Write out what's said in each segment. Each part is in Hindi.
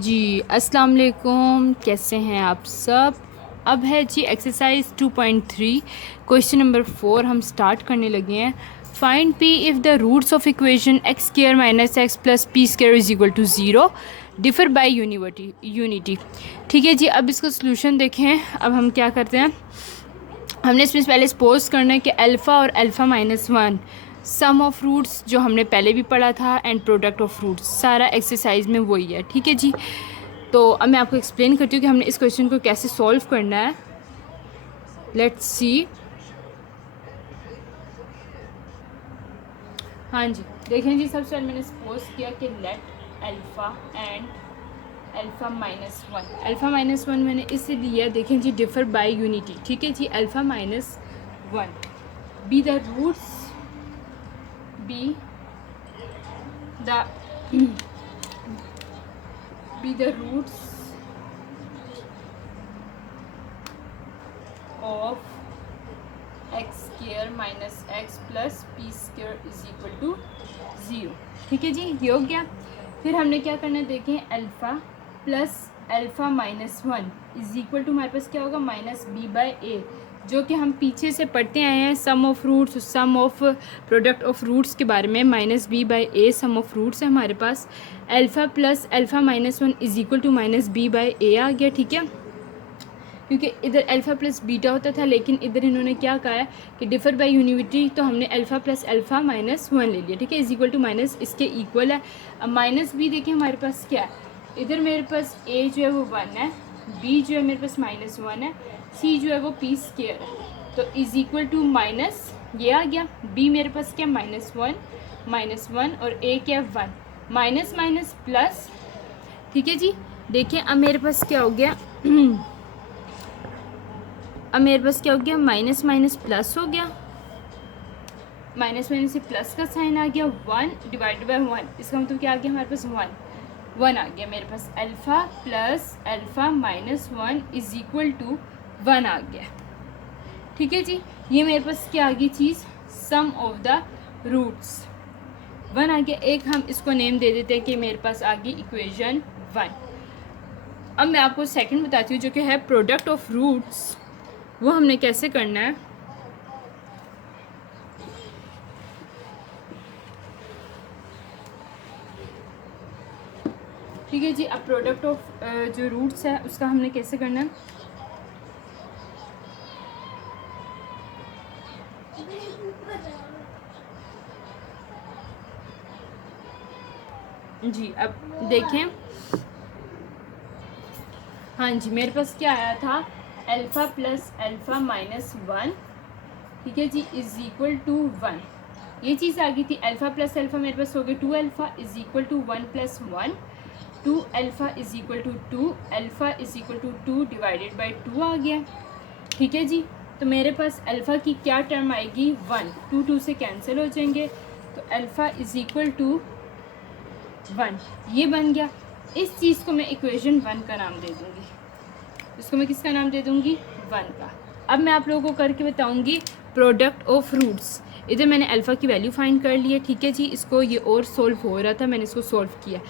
जी अस्सलाम वालेकुम, कैसे हैं आप सब। अब है जी एक्सरसाइज 2.3 क्वेश्चन नंबर 4 हम स्टार्ट करने लगे हैं। Find P if the roots of equation x square minus x plus P square is equal to zero differ by unity. ठीक है जी, अब इसका सोल्यूशन देखें। अब हम क्या करते हैं, हमने इसमें पहले सपोज करना है कि अल्फ़ा और alpha minus one sum of roots जो हमने पहले भी पढ़ा था एंड प्रोडक्ट ऑफ रूट्स सारा एक्सरसाइज में वही है। ठीक है जी, तो अब मैं आपको एक्सप्लेन करती हूँ कि हमने इस क्वेश्चन को कैसे सॉल्व करना है। Let's see. हाँ जी, देखें जी, सबसे पहले मैंने सपोज किया कि late alpha and alpha minus one मैंने इससे लिया। देखें जी, डिफर बाय यूनिटी। ठीक है जी, alpha minus one be the roots be the be the roots of x square minus x plus p square is equal to 0। ठीक है जी, ये हो गया। फिर हमने क्या करना है, देखें alpha plus alpha minus one is equal to हमारे पास क्या होगा, माइनस बी बाई ए, जो कि हम पीछे से पढ़ते आए हैं sum of roots, sum of product of roots के बारे में। Minus b by a sum of roots है हमारे पास। Alpha plus alpha minus one is equal to minus b by a आ गया। ठीक है, क्योंकि इधर अल्फ़ा प्लस बीटा होता था, लेकिन इधर इन्होंने क्या कहा है कि डिफर बाय यूनिटी, तो हमने alpha plus alpha minus one ले लिया। ठीक है, इज इक्वल टू माइनस इसके इक्वल है। अब माइनस बी देखिए हमारे पास क्या है, इधर मेरे पास ए जो है वो वन है, बी जो है मेरे पास माइनस वन है, सी जो है वो पी स्क्वायर है, तो इज इक्वल टू माइनस ये आ गया। बी मेरे पास क्या, माइनस वन और ए क्या, वन, माइनस माइनस प्लस। ठीक है जी, देखिए अब मेरे पास क्या हो गया अब मेरे पास क्या हो गया, माइनस माइनस प्लस हो गया, माइनस माइनस से प्लस का साइन आ गया, वन डिवाइडेड बाय वन, इसका मतलब क्या आ गया हमारे पास, वन आ गया मेरे पास। Alpha plus alpha minus one is equal to one आ गया। ठीक है जी, ये मेरे पास क्या आ गई चीज़, सम ऑफ द रूट्स वन आ गया। एक हम इसको नेम दे देते हैं कि मेरे पास आ गई इक्वेशन वन। अब मैं आपको सेकंड बताती हूँ जो कि है प्रोडक्ट ऑफ रूट्स, वो हमने कैसे करना है। ठीक है जी, अब प्रोडक्ट ऑफ जो रूट्स है उसका हमने कैसे करना है। जी अब देखें, हाँ जी, मेरे पास क्या आया था, alpha plus alpha minus one, ठीक है जी, इज इक्वल टू वन, ये चीज़ आ गई थी। अल्फ़ा प्लस अल्फ़ा मेरे पास हो गया two alpha is equal to one plus one, two alpha is equal to two, alpha is equal to two divided by two आ गया। ठीक है जी, तो मेरे पास अल्फ़ा की क्या टर्म आएगी, वन, टू टू से कैंसिल हो जाएंगे, तो alpha is equal to one, ये बन गया। इस चीज़ को मैं इक्वेशन वन का नाम दे दूँगी, इसको मैं किसका नाम दे दूँगी, वन का। अब मैं आप लोगों को करके बताऊँगी प्रोडक्ट ऑफ रूट्स। इधर मैंने अल्फ़ा की वैल्यू फाइंड कर ली है। ठीक है जी, इसको ये और सोल्व हो रहा था, मैंने इसको सोल्व किया।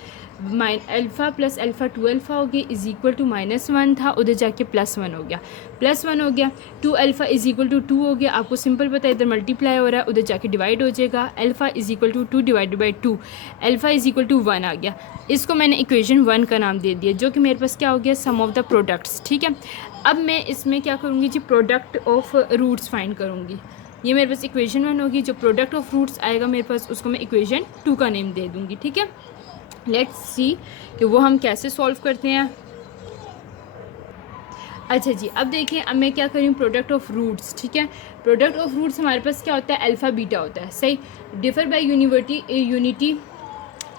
Alpha plus alpha two alpha हो गया is equal to minus one था, उधर जाके प्लस वन हो गया, प्लस वन हो गया। Two alpha is equal to two हो गया, आपको सिंपल पता है इधर मल्टीप्लाई हो रहा है, उधर जाके डिवाइड हो जाएगा। Alpha is equal to two divided by two, alpha is equal to one आ गया। इसको मैंने इक्वेशन वन का नाम दे दिया, जो कि मेरे पास क्या हो गया, सम ऑफ द प्रोडक्ट्स। ठीक है, अब मैं इसमें क्या करूँगी जी, प्रोडक्ट ऑफ रूट्स फाइंड करूँगी। ये मेरे पास इक्वेशन वन होगी, जो प्रोडक्ट ऑफ रूट्स आएगा मेरे पास उसको मैं इक्वेशन टू का नेम दे दूँगी। ठीक है, लेट्स सी कि वो हम कैसे सॉल्व करते हैं। अच्छा जी, अब देखिए, अब मैं क्या करूँ, प्रोडक्ट ऑफ रूट्स। ठीक है, प्रोडक्ट ऑफ रूट्स हमारे पास क्या होता है, अल्फ़ा बीटा होता है, सही। Differ by unity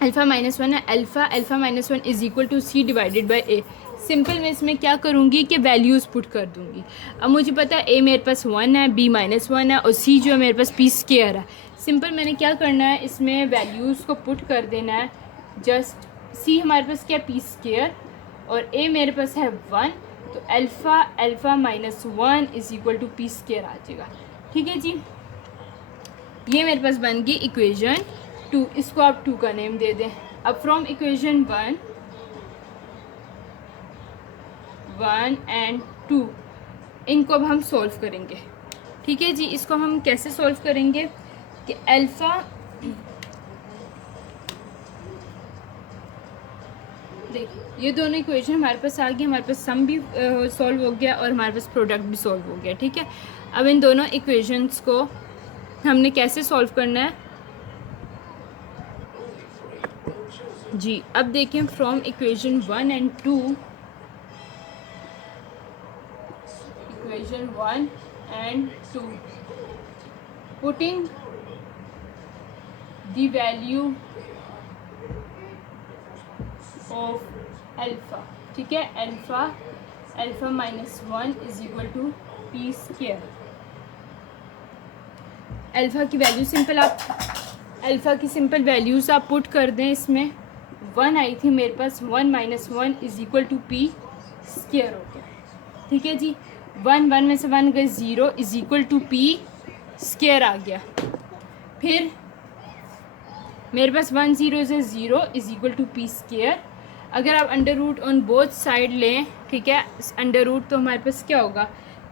alpha minus one है, alpha minus one is equal to c divided by a. Simple मैं इसमें क्या करूँगी कि वैल्यूज़ पुट कर दूँगी। अब मुझे पता है ए मेरे पास वन है, बी माइनस वन है और सी जो है मेरे पास पी स्क्वायर है। सिंपल मैंने क्या करना है, इसमें वैल्यूज़ को पुट कर देना है। जस्ट सी हमारे पास क्या, पी स्क्वायर, और ए मेरे पास है वन, तो alpha minus one is equal to p square आ जाएगा। ठीक है जी, ये मेरे पास बन गई इक्वेशन टू, इसको आप टू का नेम दे दें। अब फ्रॉम इक्वेशन वन 1 एंड 2, इनको अब हम सॉल्व करेंगे। ठीक है जी, इसको हम कैसे सॉल्व करेंगे कि अल्फ़ा, देखिए ये दोनों इक्वेशन हमारे पास आ गई, हमारे पास सम भी सॉल्व हो गया और हमारे पास प्रोडक्ट भी सॉल्व हो गया। ठीक है, अब इन दोनों इक्वेशंस को हमने कैसे सॉल्व करना है जी, अब देखें from equation 1 and 2, equation 1 and 2 putting the value of alpha. ठीक है, alpha minus 1 is equal to p square. Alpha की वैल्यू सिंपल, आप अल्फ़ा की सिंपल वैल्यूज़ आप पुट कर दें इसमें। 1 आई थी मेरे पास, 1 minus 1 is equal to p square हो गया। ठीक है जी, 1 में से 1 गए 0 is equal to p square आ गया। फिर मेरे पास 1 0 से 0 is equal to p square. अगर आप under root on both side लें, ठीक है, अंडर रूट, तो हमारे पास क्या होगा,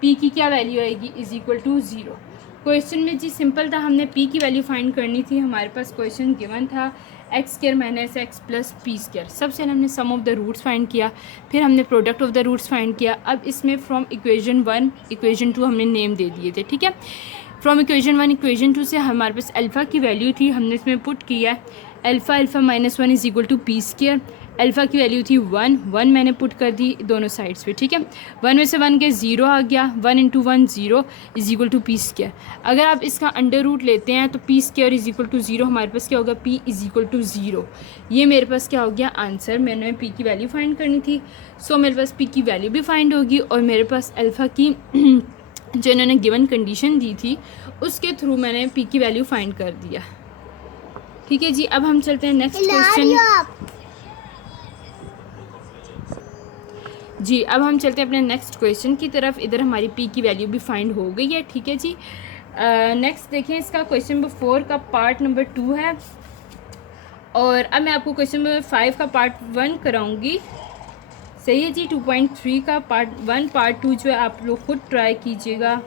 पी की क्या वैल्यू आएगी, इज इक्वल टू 0। क्वेश्चन में जी सिंपल था, हमने पी की वैल्यू फाइंड करनी थी। हमारे पास क्वेश्चन गिवन था x square minus x plus p square. सबसे हमने sum of the roots find किया, फिर हमने product of the roots find किया। अब इसमें फ्रॉम इक्वेशन 1 इक्वेशन 2 हमने नेम दे दिए थे। ठीक है, फ्रॉम इक्वेशन 1 इक्वेशन 2 से हमारे पास अल्फ़ा की वैल्यू थी, हमने इसमें पुट किया alpha minus 1 is equal to p square. Alpha की वैल्यू थी 1 मैंने पुट कर दी दोनों साइड्स पे। ठीक है, 1 में से 1 के 0 आ गया, 1 into 1 0 is equal to p square. अगर आप इसका अंडर रूट लेते हैं तो p square is equal to 0, हमारे पास क्या होगा, पी इज इक्वल टू 0। ये मेरे पास क्या हो गया आंसर, मैंने पी की वैल्यू फाइंड करनी थी, सो मेरे पास पी की वैल्यू भी फाइंड होगी और मेरे पास अल्फ़ा की जो इन्होंने गिवन कंडीशन दी थी उसके थ्रू मैंने पी की वैल्यू फाइंड कर दिया। ठीक है जी, अब हम चलते हैं नेक्स्ट क्वेश्चन जी, अब हम चलते हैं अपने नेक्स्ट क्वेश्चन की तरफ। इधर हमारी पी की वैल्यू भी फाइंड हो गई है। ठीक है जी, नेक्स्ट देखें, इसका क्वेश्चन नंबर 4 का पार्ट नंबर 2 है और अब मैं आपको क्वेश्चन नंबर 5 का पार्ट 1 कराऊंगी। सही है जी, 2.3 का पार्ट 1 पार्ट 2 जो है आप लोग खुद ट्राई कीजिएगा,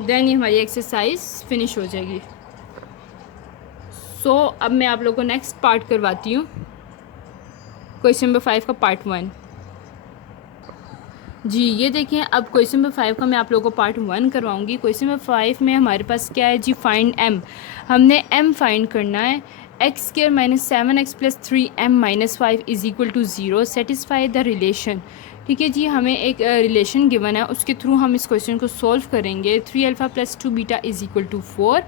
देन ये हमारी एक्सरसाइज फिनिश हो जाएगी। सो अब मैं आप लोगों को नेक्स्ट पार्ट करवाती हूँ, क्वेश्चन नंबर 5 का पार्ट 1 जी। ये देखें, अब क्वेश्चन नंबर 5 का मैं आप लोगों को पार्ट 1 करवाऊंगी। क्वेश्चन नंबर 5 में हमारे पास क्या है जी, फाइंड एम। हमने एम फाइंड करना है। X square minus 7x plus 3m minus 5 is equal to 0, satisfy the relation. ठीक है जी, हमें एक रिलेशन गिवन है, उसके थ्रू हम इस क्वेश्चन को सॉल्व करेंगे। 3 alpha plus 2 beta is equal to 4।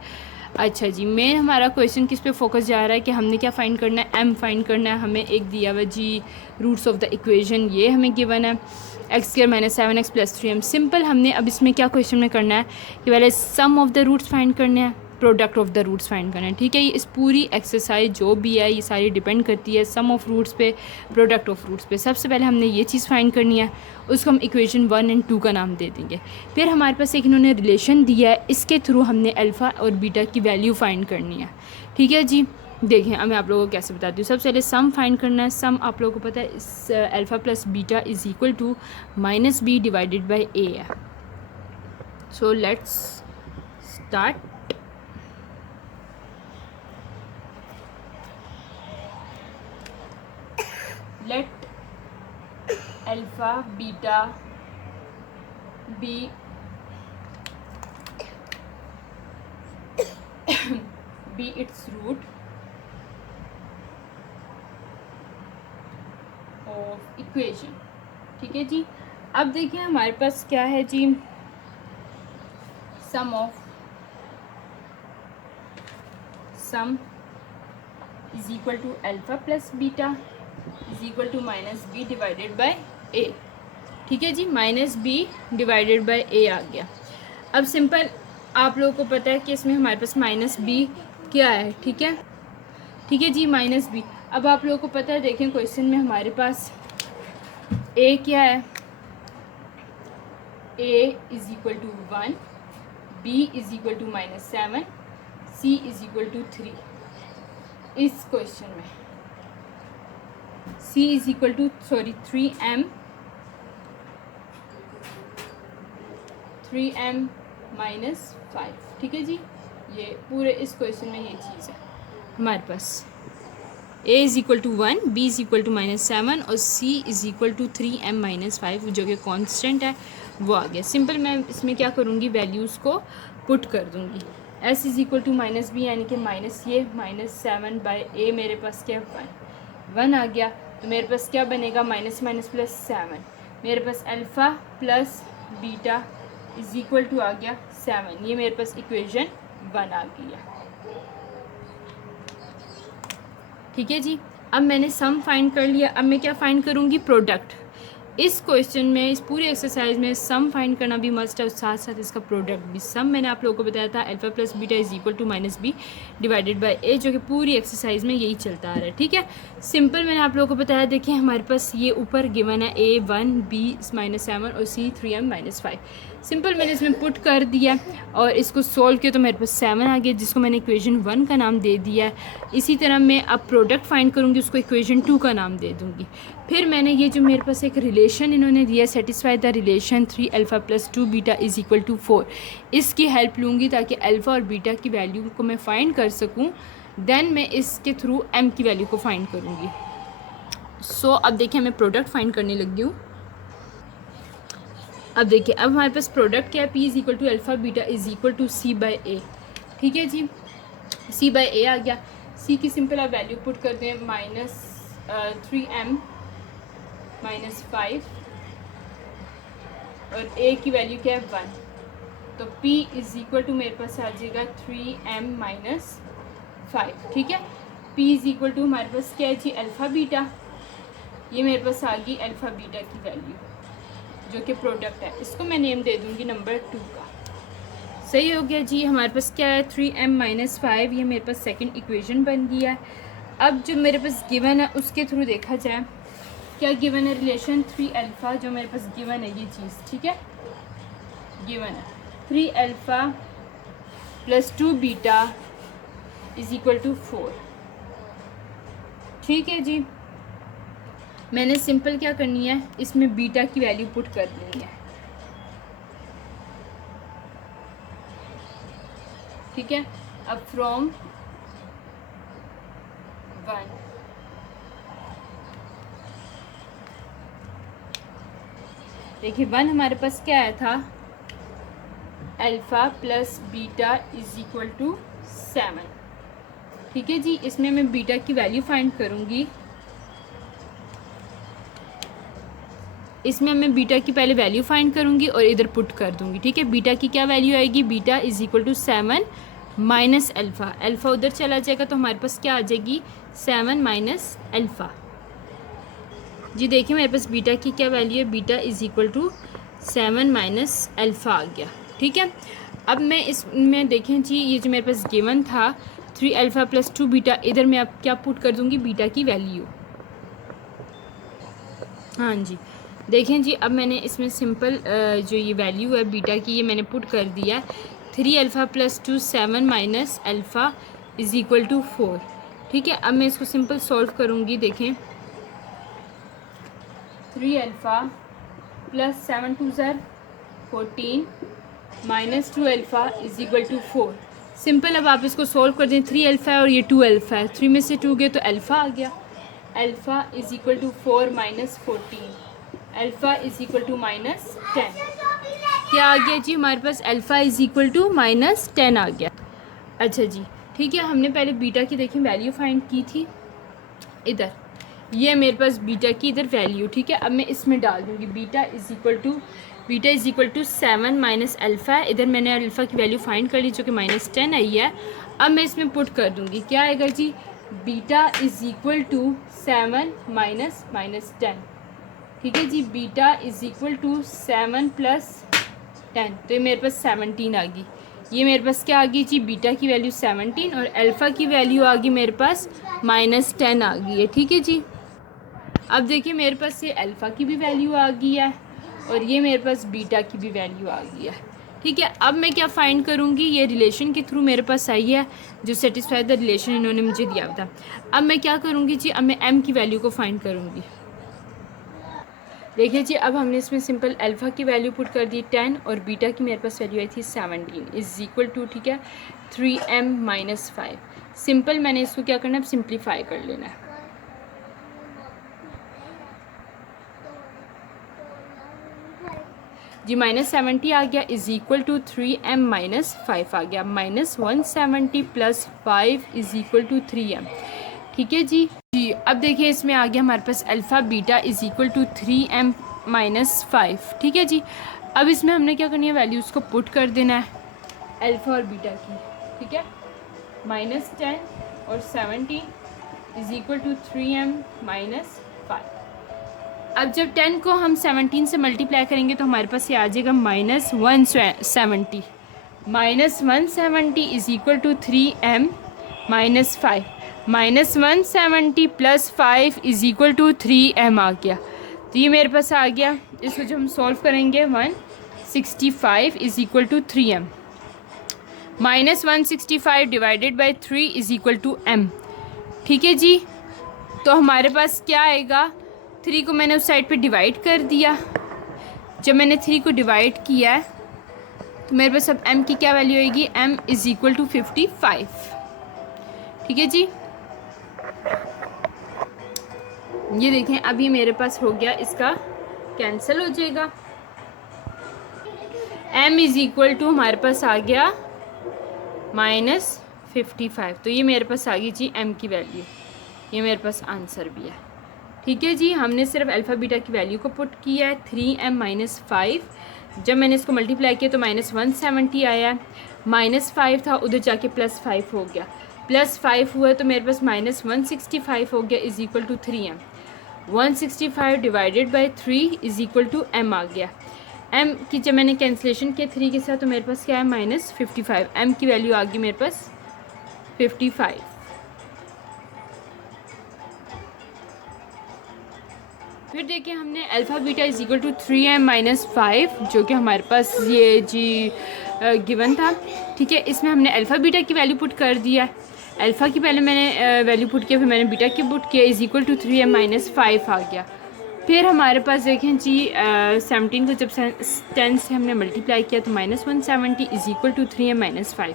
अच्छा जी, मैं हमारा क्वेश्चन किस पे फोकस जा रहा है कि हमने क्या फ़ाइंड करना है, एम फाइंड करना है। हमें एक दिया हुआ जी रूट्स ऑफ द इक्वेशन, ये हमें गिवन है x square minus 7x plus 3m। Simple हमने अब इसमें क्या क्वेश्चन में करना है कि पहले sum of the roots find करने हैं, product of the roots find करना है। ठीक है, ये इस पूरी एक्सरसाइज जो भी है ये सारी डिपेंड करती है सम ऑफ रूट्स पे, प्रोडक्ट ऑफ रूट्स पे। सबसे पहले हमने ये चीज़ फाइंड करनी है, उसको हम इक्वेशन 1 एंड 2 का नाम दे देंगे। फिर हमारे पास एक इन्होंने रिलेशन दिया है, इसके थ्रू हमने अल्फ़ा और बीटा की वैल्यू फाइंड करनी है। ठीक है जी, देखें अब मैं आप लोगों को कैसे बताती हूँ। सबसे पहले सम फाइंड करना है। सम आप लोगों को पता है इस alpha plus beta is equal to minus b divided by a है। So let's start. Let alpha beta be its root of equation। ठीक है जी, अब देखिए हमारे पास क्या है जी, sum is equal to alpha plus beta is equal to minus b divided by a. ठीक है जी, minus b divided by a आ गया। अब सिंपल आप लोगों को पता है कि इसमें हमारे पास माइनस बी क्या है। ठीक है, ठीक है जी, माइनस बी। अब आप लोगों को पता है, देखें क्वेश्चन में हमारे पास ए क्या है, a is equal to 1, b is equal to minus 7, c is equal to 3। इस क्वेश्चन में c is equal to 3m minus 5, ठीक है जी। ये पूरे इस क्वेश्चन में ये चीज़ है हमारे पास। a is equal to 1, b is equal to -7 और c is equal to 3m minus 5 जो कि कांस्टेंट है वो आ गया। सिंपल मैं इसमें क्या करूँगी, वैल्यूज़ को पुट कर दूँगी। s is equal to -b यानी कि माइनस ये -7 बाई a, मेरे पास क्या 1 आ गया। तो मेरे पास क्या बनेगा, माइनस माइनस प्लस 7, मेरे पास alpha plus beta is equal to आ गया 7। ये मेरे पास इक्वेशन 1 आ गई है, ठीक है जी। अब मैंने सम फाइंड कर लिया, अब मैं क्या फाइंड करूँगी, प्रोडक्ट। इस क्वेश्चन में, इस पूरी एक्सरसाइज में सम फाइंड करना भी मस्ट है और साथ साथ इसका प्रोडक्ट भी। सम मैंने आप लोगों को बताया था alpha plus beta is equal to -b divided by a, जो कि पूरी एक्सरसाइज में यही चलता आ रहा है, ठीक है। सिंपल मैंने आप लोगों को बताया, देखिए हमारे पास ये ऊपर गिवन है a 1, b -7 और c 3m -5। सिंपल मैंने इसमें पुट कर दिया और इसको सोल्व किया तो मेरे पास 7 आ गया, जिसको मैंने इक्वेशन 1 का नाम दे दिया है। इसी तरह मैं अब प्रोडक्ट फाइंड करूँगी, उसको इक्वेशन 2 का नाम दे दूँगी। फिर मैंने ये जो मेरे पास एक रिलेशन इन्होंने दिया, satisfy the relation 3 alpha plus 2 beta is equal to 4, इसकी हेल्प लूँगी ताकि अल्फ़ा और बीटा की वैल्यू को मैं फ़ाइंड कर सकूँ। देन मैं इसके थ्रू m की वैल्यू को फाइंड करूँगी। सो अब देखिए मैं प्रोडक्ट फाइंड करने लगी हूँ। अब देखिए अब हमारे पास प्रोडक्ट क्या है, p is equal to alpha beta is equal to c by a, ठीक है जी। c बाई a आ गया। c की सिंपल आप वैल्यू पुट कर दें, -3m -5 और a की वैल्यू क्या है 1, तो p इज़ इक्वल टू मेरे पास आ जाएगा 3m -5, ठीक है। p इज़ इक्वल टू हमारे पास क्या है जी, अल्फ़ा बीटा। ये मेरे पास आ गई अल्फ़ा बीटा की वैल्यू जो कि प्रोडक्ट है, इसको मैं नेम दे दूँगी नंबर 2 का। सही हो गया जी। हमारे पास क्या है 3m -5, ये मेरे पास सेकंड इक्वेशन बन गया है। अब जो मेरे पास गिवन है उसके थ्रू देखा जाए, क्या गिवन है, रिलेशन 3 अल्फ़ा जो मेरे पास गिवन है ये चीज़, ठीक है। गिवन है 3 alpha plus 2 beta is equal to 4, ठीक है जी। मैंने सिंपल क्या करनी है, इसमें बीटा की वैल्यू पुट कर देनी है, ठीक है। अब फ्रॉम 1 देखिए 1 हमारे पास क्या आया था, alpha plus beta is equal to 7, ठीक है जी। इसमें मैं बीटा की वैल्यू फाइंड करूँगी, इसमें मैं बीटा की पहले वैल्यू फाइंड करूँगी और इधर पुट कर दूँगी, ठीक है। बीटा की क्या वैल्यू आएगी, beta is equal to 7 minus alpha, alpha उधर चला जाएगा तो हमारे पास क्या आ जाएगी 7 माइनस अल्फ़ा। जी देखिए मेरे पास बीटा की क्या वैल्यू है, beta is equal to 7 minus alpha आ गया, ठीक है। अब मैं इसमें देखें जी, ये जो मेरे पास गिवन था 3 अल्फ़ा प्लस 2 बीटा, इधर मैं अब क्या पुट कर दूँगी, बीटा की वैल्यू। हाँ जी देखें जी, अब मैंने इसमें सिंपल जो ये वैल्यू है बीटा की, ये मैंने पुट कर दिया है। 3 alpha plus 2 7 minus alpha is equal to 4, ठीक है। अब मैं इसको सिंपल सॉल्व करूँगी। देखें 3 अल्फ़ा प्लस 7 2 ज़र 14 minus 2 alpha is equal to 4। Simple अब आप इसको सॉल्व कर दें, 3 अल्फ़ा है और ये 2 अल्फ़ा है, 3 में से 2 गए तो अल्फ़ा आ गया। Alpha is equal to 4 minus 14, alpha is equal to -10। क्या आ गया जी हमारे पास, अल्फ़ा इज़ इक्वल टू -10 आ गया। अच्छा जी ठीक है, हमने पहले बीटा की देखिए वैल्यू फाइंड की थी, इधर ये मेरे पास बीटा की इधर वैल्यू, ठीक है। अब मैं इसमें डाल दूँगी beta is equal to 7 minus alpha है, इधर मैंने अल्फ़ा की वैल्यू फाइंड कर ली जो कि -10 आई है। अब मैं इसमें पुट कर दूँगी, क्या आएगा जी, beta is equal to 7 minus -10, ठीक है जी। Beta is equal to 7 plus 10, तो ये मेरे पास 17 आ गई। ये मेरे पास क्या आ गई जी, बीटा की वैल्यू 17 और अल्फ़ा की वैल्यू आ गई मेरे पास -10 आ गई है, ठीक है जी। अब देखिए मेरे पास ये अल्फ़ा की भी वैल्यू आ गई है और ये मेरे पास बीटा की भी वैल्यू आ गई है, ठीक है, अब मैं क्या फाइंड करूँगी, ये रिलेशन के थ्रू मेरे पास आई है जो सेटिस्फाई द रिलेशन इन्होंने मुझे दिया था। अब मैं क्या करूँगी जी, अब मैं एम की वैल्यू को फाइंड करूँगी। देखिए जी, अब हमने इसमें सिंपल अल्फ़ा की वैल्यू पुट कर दी 10 और बीटा की मेरे पास वैल्यू आई थी 17 इज़ इक्वल टू, ठीक है, 3m माइनस 5। सिंपल मैंने इसको क्या करना है, अब सिंप्लीफाई कर लेना है। जी -70 आ गया is equal to 3m minus 5 आ गया, -170 plus 5 is equal to 3m। ठीक है जी। अब देखिए इसमें आ गया हमारे पास alpha beta is equal to 3m minus 5। ठीक है जी, अब इसमें हमने क्या करनी है, वैल्यूज़ को पुट कर देना है अल्फ़ा और बीटा की। ठीक है, -10 और 17 is equal to 3m minus 5। अब जब 10 को हम 17 से मल्टीप्लाई करेंगे तो हमारे पास ये आ जाएगा -170। -170 is equal to 3m minus 5। -170 plus 5 is equal to 3m आ गया। तो ये मेरे पास आ गया। इसको जब हम सॉल्व करेंगे 165 is equal to 3m। -165 divided by 3 is equal to m। ठीक है जी, तो हमारे पास क्या आएगा, 3 को मैंने उस साइड पे डिवाइड कर दिया। जब मैंने 3 को डिवाइड किया है तो मेरे पास अब m की क्या वैल्यू आएगी, m इज़ इक्वल टू 55। ठीक है जी, ये देखें अब ये मेरे पास हो गया, इसका कैंसिल हो जाएगा। m इज़ इक्वल टू हमारे पास आ गया -55। तो ये मेरे पास आ गई जी m की वैल्यू, ये मेरे पास आंसर भी है। ठीक है जी, हमने सिर्फ अल्फ़ा बीटा की वैल्यू को पुट किया है 3m माइनस 5। जब मैंने इसको मल्टीप्लाई किया तो -170 आया, -5 था उधर जाके +5 हो गया, +5 हुआ तो मेरे पास -165 हो गया is equal to 3m। 165 divided by 3 is equal to m आ गया। m की जब मैंने कैंसिलेशन किया 3 के साथ तो मेरे पास क्या है, -55। m की वैल्यू आ गई मेरे पास 55। फिर देखिए हमने alpha beta is equal to 3m minus 5 जो कि हमारे पास ये जी गिवन था। ठीक है, इसमें हमने अल्फ़ा बीटा की वैल्यू पुट कर दिया। अल्फ़ा की पहले मैंने वैल्यू पुट किया, फिर मैंने बीटा की पुट किया, is equal to 3m minus 5 आ गया। फिर हमारे पास देखें जी 17 को जब 10 से हमने मल्टीप्लाई किया तो -170 is equal to 3m minus 5।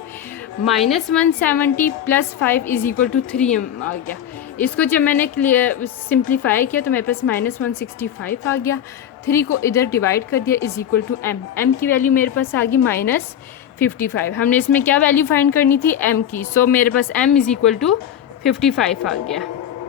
-170 plus 5 is equal to 3m आ गया। इसको जब मैंने सिंप्लीफाई किया तो मेरे पास -165 आ गया। 3 को इधर डिवाइड कर दिया इज़ इक्वल टू m की वैल्यू मेरे पास आ गई -55। हमने इसमें क्या वैल्यू फाइंड करनी थी, m की, सो मेरे पास m इज़ इक्वल टू 55 आ गया।